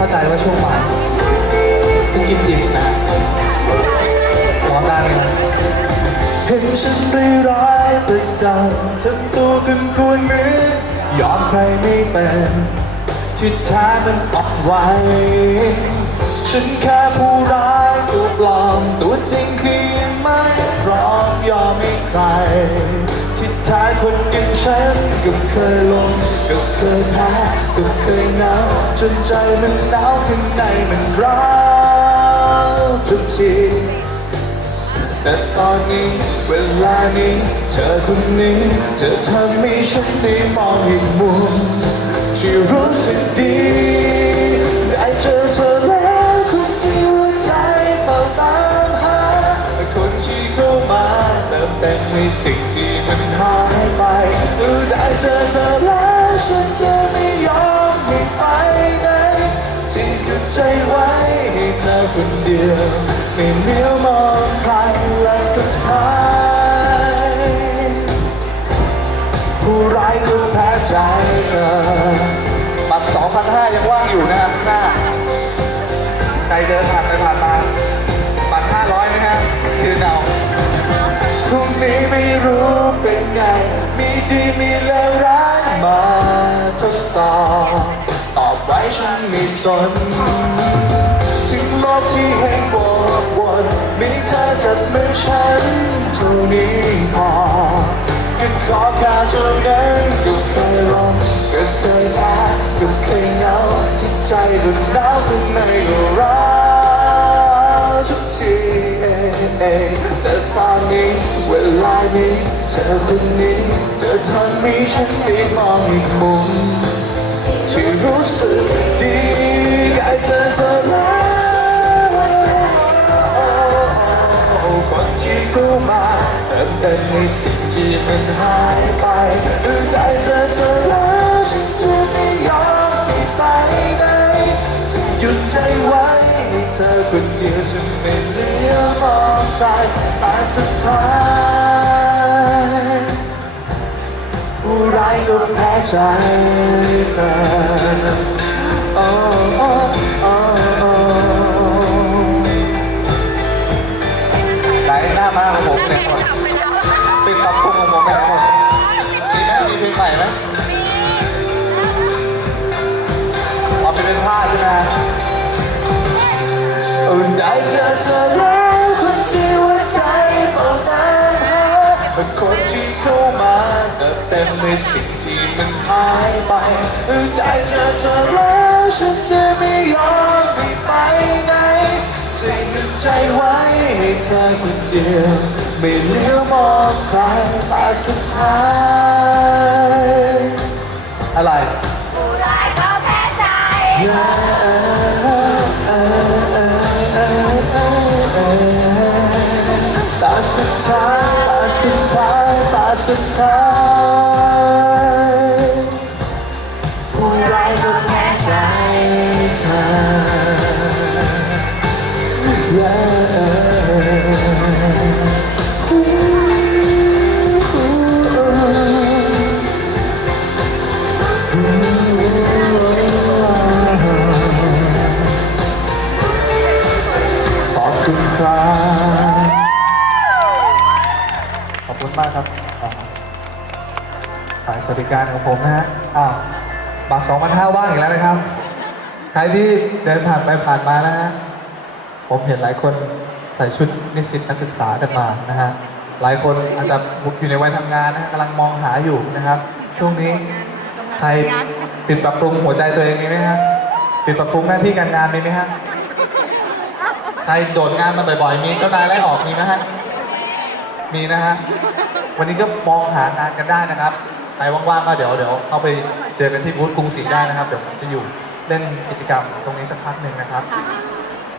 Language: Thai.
เข้าใจว่าช่วงบ่ายเพิ่งกินอิ่มนะร้องได้ไหมครับเห็นฉันร้ายๆประจำทำตัวกันกวนมือยอมใครไม่เป็นที่แท้มันอ่อนไหวฉันแค่ผู้ร้ายตัวปลอมตัวจริงคือไม่พร้อมยอมให้ใคร ที่แท้คนอย่างฉันก็เคยลงก็เคยแพ้ก็เคยหงาวจนใจมันหนาวข้างในมันร้าวทุกทีแต่ตอนนี้เวลานี้ เธอคนนี้เจะทำให้ฉันได้มองอีกมุมที่รู้สึกดี ได้เจอเธอแล้วคนที่หัวใจเฝ้าตามหาคนที่เข้ามาเติมเต็มในสิ่งที่ เจอเธอแล้วฉันจะไม่ยอมให้ไปไหนฉันหยุดใจไว้ให้เธอคนเดียว ไม่เลี้ยวมองใครและสุดท้าย ผู้ร้ายก็แพ้ใจเธอบัตร2,500ยังว่างอยู่นะครับหน้าใครเดินผ่านไปผ่านมาบัตร500นะฮะคืนเอาพรุ่งนี้ไม่รู้เป็นไง สน ถึงโลกที่แห่งวนวนมีเธอจับมือฉันเท่านี้พอก็ขอแค่เท่านั้นก็เคยลงก็เคยแพ้ก็เคยเหงาที่ใจหลุดหนาวข้างในก็ร้าวทุกทีแต่ตอนนี้เวลานี้เธอคนนี้เธอทำให้ฉันได้มองอีกมุมที่รู้สึก เจอเธอแล้วคนที่เข้ามาเติมเต็มในสิ่งที่มันหายไปได้เจอเธอแล้วฉันจะไม่ยอมให้ไปไหนจะหยุดใจไว้ให้เธอคนเดียวจะไม่เลี้ยวมองใครแต่สุดท้ายผู้ร้ายก็แพ้ใจเธอโอ้ หน้าของผมเนี่ยปิดปรับปรุงของผมไปไหนหมดมีไหมมีเพลงใหม่ไหมเอาเป็นเป็นผ้าใช่ไหมอุ่นใจเจอเธอแล้วคนที่หัวใจเฝ้าตามหาเป็นคนที่เข้ามาเติมเต็มในสิ่งที่มันหายไปอุ่นใจเจอเธอแล้วฉันจะ เดียวไม่เลี้ยวมองใครแต่สุดท้ายอะไรผู้ร้ายก็แพ้ใจตาสุดท้ายตาสุดท้ายตาสุดท้ายผู้ร้ายก็แพ้ใจเธอ มากครับฝ่ายสวัสดิการของผมนะฮะอ้าวบัตร2,500ว่างอีกแล้วนะครับ ใครที่เดินผ่านไปผ่านมานะฮะผมเห็นหลายคนใส่ชุดนิสิตนักศึกษากันมานะฮะหลายคนอาจจะอยู่ในวัยทำงานนะกำลังมองหาอยู่นะครับ ช่วงนี้ใครปิดปรับปรุงหัวใจตัวเองมีไหมฮะปิดปรับปรุงหน้าที่การงานมีไหมฮะใครโดดงานมาบ่อยๆมีเจ้านายไล่ออกมีไหมฮะ มีนะฮะ วันนี้ก็มองหางานกันได้นะครับใครว่างๆก็เดี๋ยวเดี๋ยวเข้าไปเจอกันที่บูธกรุงศรีได้นะครับ เดี๋ยวผมจะอยู่เล่นกิจกรรมตรงนี้สักพักหนึ่งนะครับ